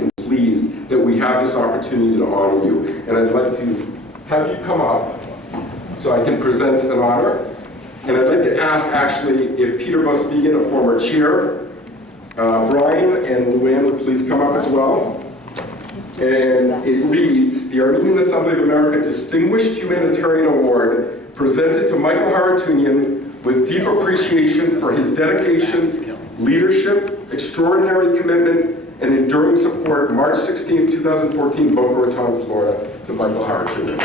and pleased that we have this opportunity to honor you. And I'd like to have you come up so I can present an honor. And I'd like to ask, actually, if Peter Vospigen, a former chair, Brian and Luann would please come up as well. And it reads, the Armenian Assembly of America Distinguished Humanitarian Award, presented to Michael Haratunian with deep appreciation for his dedication, leadership, extraordinary commitment, and enduring support, March 16, 2014, Boca Raton, Florida, to Michael Haratunian.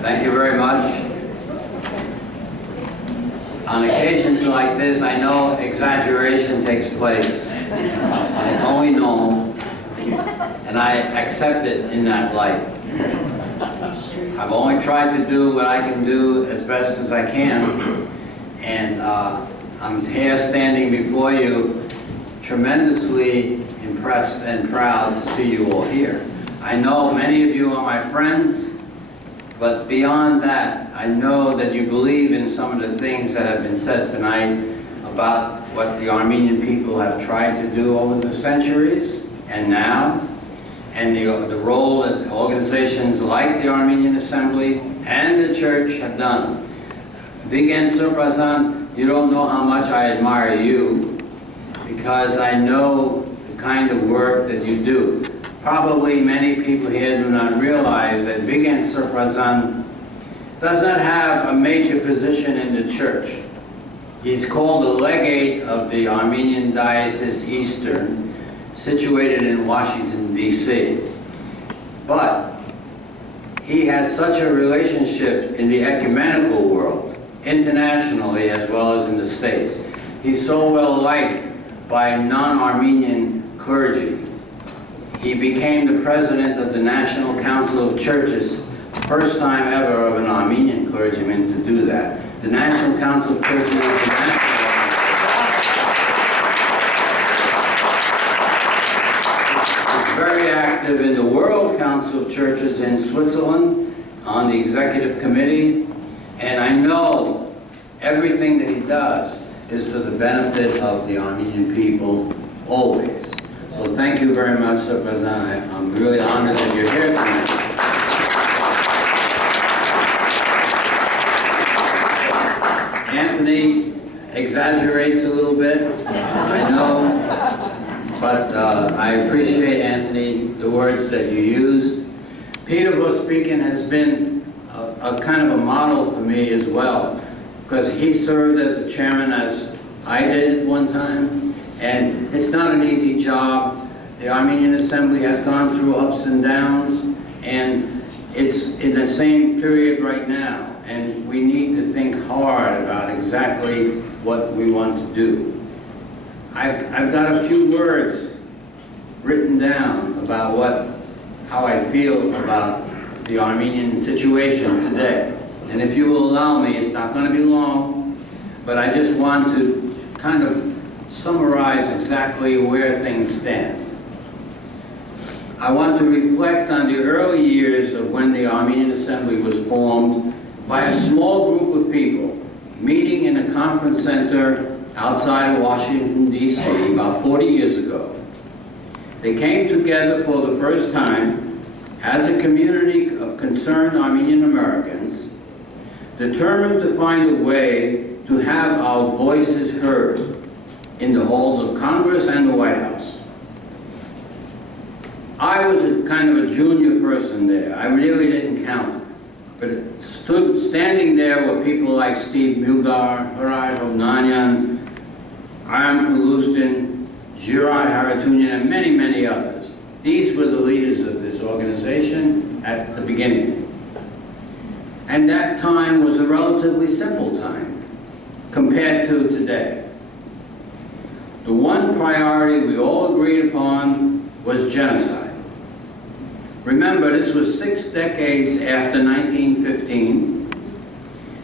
Thank you very much. On occasions like this, I know exaggeration takes place, and it's only normal, and I accept it in that light. I've only tried to do what I can do as best as I can, and I'm here standing before you tremendously impressed and proud to see you all here. I know many of you are my friends, but beyond that, I know that you believe in some of the things that have been said tonight about what the Armenian people have tried to do over the centuries and now, and the role that organizations like the Armenian Assembly and the Church have done. Vigen Surprazan, you don't know how much I admire you, because I know the kind of work that you do. Probably many people here do not realize that Vigen Surprazan does not have a major position in the church. He's called the legate of the Armenian Diocese Eastern, situated in Washington, D.C. But he has such a relationship in the ecumenical world, internationally as well as in the States. He's so well liked by non-Armenian clergy. He became the president of the National Council of Churches, first time ever of an Armenian clergyman to do that. The National Council of Churches is the national. He's very active in the World Council of Churches in Switzerland on the executive committee, and I know everything that he does is for the benefit of the Armenian people always. So thank you very much, Sir President. I'm really honored that you're here tonight. Anthony exaggerates a little bit, I know, but I appreciate, Anthony, the words that you used. Peter Vospigen has been a kind of a model for me as well, because he served as a chairman as I did at one time. And it's not an easy job. The Armenian Assembly has gone through ups and downs, and it's in the same period right now. And we need to think hard about exactly what we want to do. I've got a few words written down about how I feel about the Armenian situation today. And if you will allow me, it's not going to be long, but I just want to kind of summarize exactly where things stand. I want to reflect on the early years of when the Armenian Assembly was formed by a small group of people meeting in a conference center outside of Washington, D.C. about 40 years ago. They came together for the first time as a community of concerned Armenian Americans, determined to find a way to have our voices heard in the halls of Congress and the White House. I was kind of a junior person there. I really didn't count. But standing there were people like Steve Mugar, Haratunian, Aram Kalustin, Girard Haratunian, and many, many others. These were the leaders of this organization at the beginning. And that time was a relatively simple time compared to today. The one priority we all agreed upon was genocide. Remember, this was 6 decades after 1915,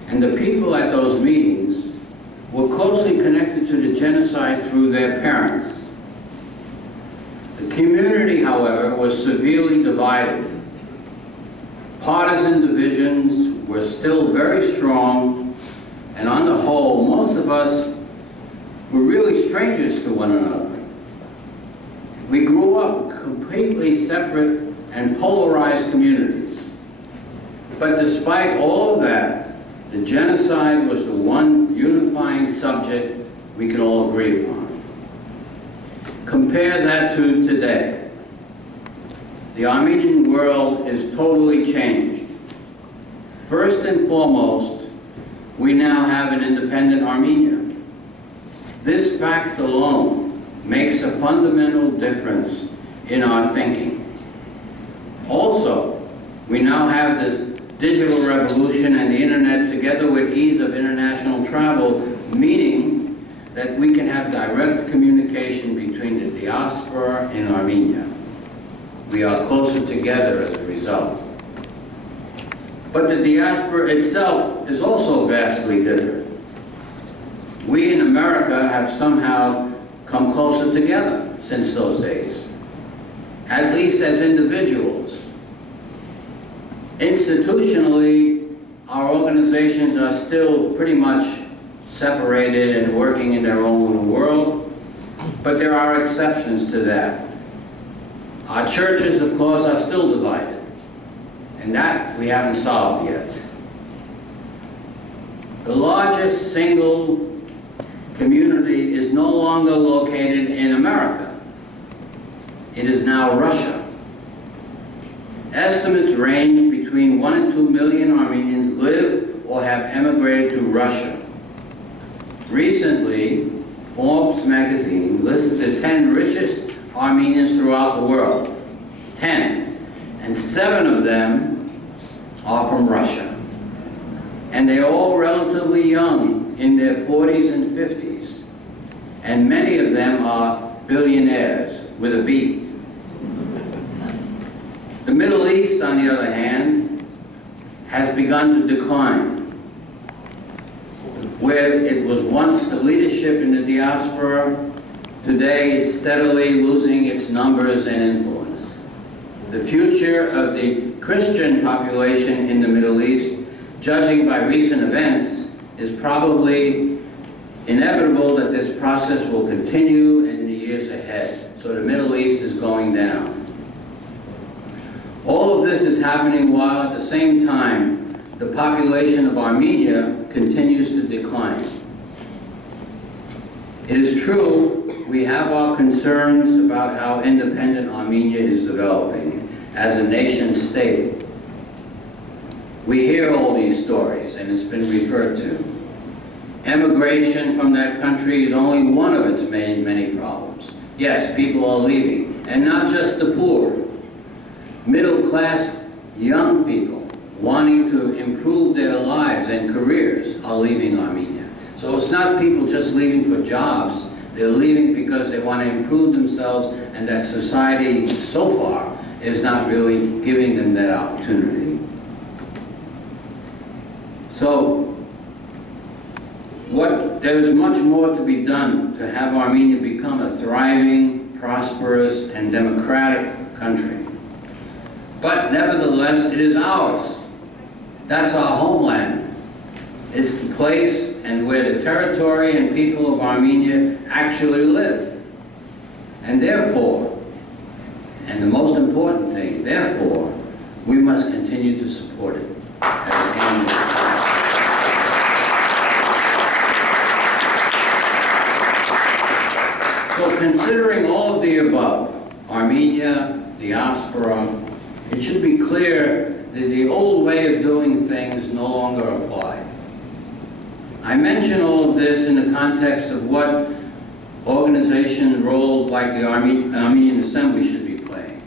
and the people at those meetings were closely connected to the genocide through their parents. The community, however, was severely divided. Partisan divisions were still very strong, and on the whole, most of us were really strangers to one another. We grew up completely separate and polarized communities. But despite all of that, the genocide was the one unifying subject we could all agree upon. Compare that to today. The Armenian world is totally changed. First and foremost, we now have an independent Armenia. This fact alone makes a fundamental difference in our thinking. Also, we now have this digital revolution and the internet together with ease of international travel, meaning that we can have direct communication between the diaspora and Armenia. We are closer together as a result. But the diaspora itself is also vastly different. We in America have somehow come closer together since those days, at least as individuals. Institutionally, our organizations are still pretty much separated and working in their own little world, but there are exceptions to that. Our churches, of course, are still divided, and that we haven't solved yet. The largest single community is no longer located in America. It is now Russia. Estimates range between 1 and 2 million Armenians live or have emigrated to Russia. Recently, Forbes magazine listed the 10 richest Armenians throughout the world. 10. And 7 of them are from Russia. And they're all relatively young, in their 40s and 50s. And many of them are billionaires, with a B. The Middle East, on the other hand, has begun to decline. Where it was once the leadership in the diaspora, today it's steadily losing its numbers and influence. The future of the Christian population in the Middle East, judging by recent events, is probably inevitable that this process will continue in the years ahead. So the Middle East is going down. All of this is happening while at the same time the population of Armenia continues to decline. It is true, we have our concerns about how independent Armenia is developing as a nation state. We hear all these stories, and it's been referred to. Emigration from that country is only one of its many problems. Yes, people are leaving, and not just the poor. Middle-class young people wanting to improve their lives and careers are leaving Armenia. So it's not people just leaving for jobs. They're leaving because they want to improve themselves, and that society so far is not really giving them that opportunity. So, there is much more to be done to have Armenia become a thriving, prosperous, and democratic country. But nevertheless, it is ours. That's our homeland. It's the place and where the territory and people of Armenia actually live. And therefore, and the most important thing, therefore, we must continue to support it as an annual. So considering all of the above, Armenia, diaspora, it should be clear that the old way of doing things no longer apply. I mention all of this in the context of what organization roles like the Armenian Assembly should be playing.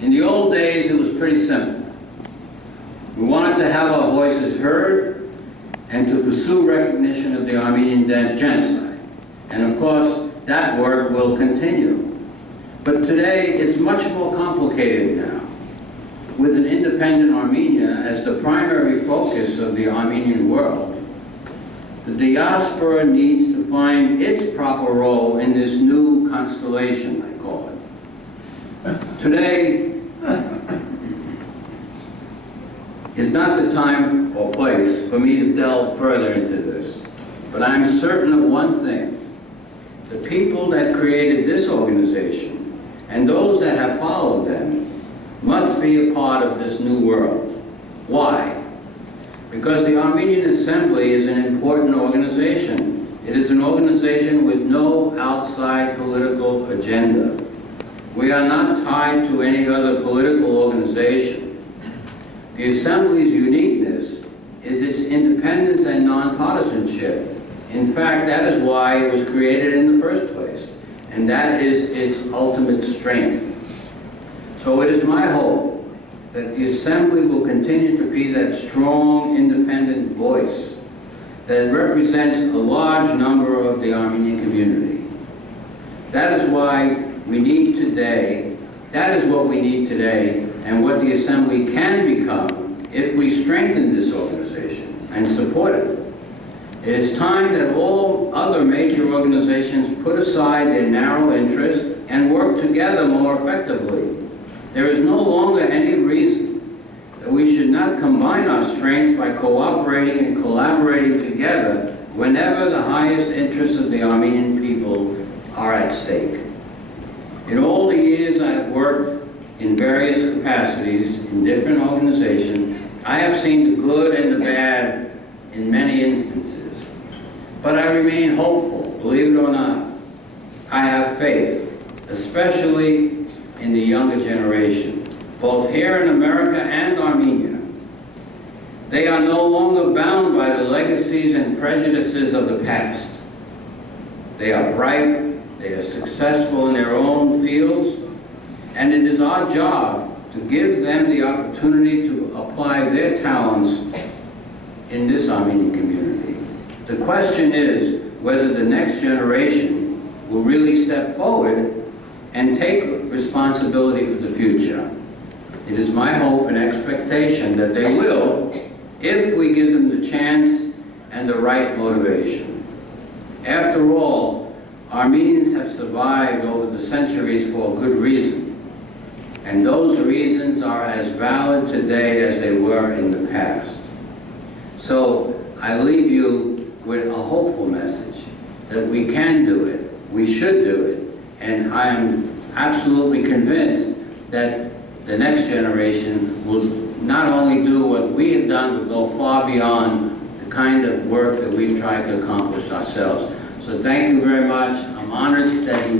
In the old days, it was pretty simple. We wanted to have our voices heard and to pursue recognition of the Armenian genocide. And of course, that work will continue. But today, it's much more complicated now. With an independent Armenia as the primary focus of the Armenian world, the diaspora needs to find its proper role in this new constellation, I call it. Today is not the time or place for me to delve further into this, but I'm certain of one thing. The people that created this organization and those that have followed them must be a part of this new world. Why? Because the Armenian Assembly is an important organization. It is an organization with no outside political agenda. We are not tied to any other political organization. The Assembly's uniqueness is its independence and nonpartisanship. In fact, that is why it was created in the first place, and that is its ultimate strength. So it is my hope that the Assembly will continue to be that strong, independent voice that represents a large number of the Armenian community. That is why we need today, that is what we need today, and what the Assembly can become if we strengthen this organization and support it. It is time that all other major organizations put aside their narrow interests and work together more effectively. There is no longer any reason that we should not combine our strengths by cooperating and collaborating together whenever the highest interests of the Armenian people are at stake. In all the years I have worked in various capacities in different organizations, I have seen the good and the bad in many instances. But I remain hopeful, believe it or not. I have faith, especially in the younger generation, both here in America and Armenia. They are no longer bound by the legacies and prejudices of the past. They are bright, they are successful in their own fields, and it is our job to give them the opportunity to apply their talents in this Armenian community. The question is whether the next generation will really step forward and take responsibility for the future. It is my hope and expectation that they will, if we give them the chance and the right motivation. After all, Armenians have survived over the centuries for a good reason, and those reasons are as valid today as they were in the past. So I leave you with a hopeful message that we can do it, we should do it, and I am absolutely convinced that the next generation will not only do what we have done, but go far beyond the kind of work that we've tried to accomplish ourselves. So thank you very much. I'm honored that you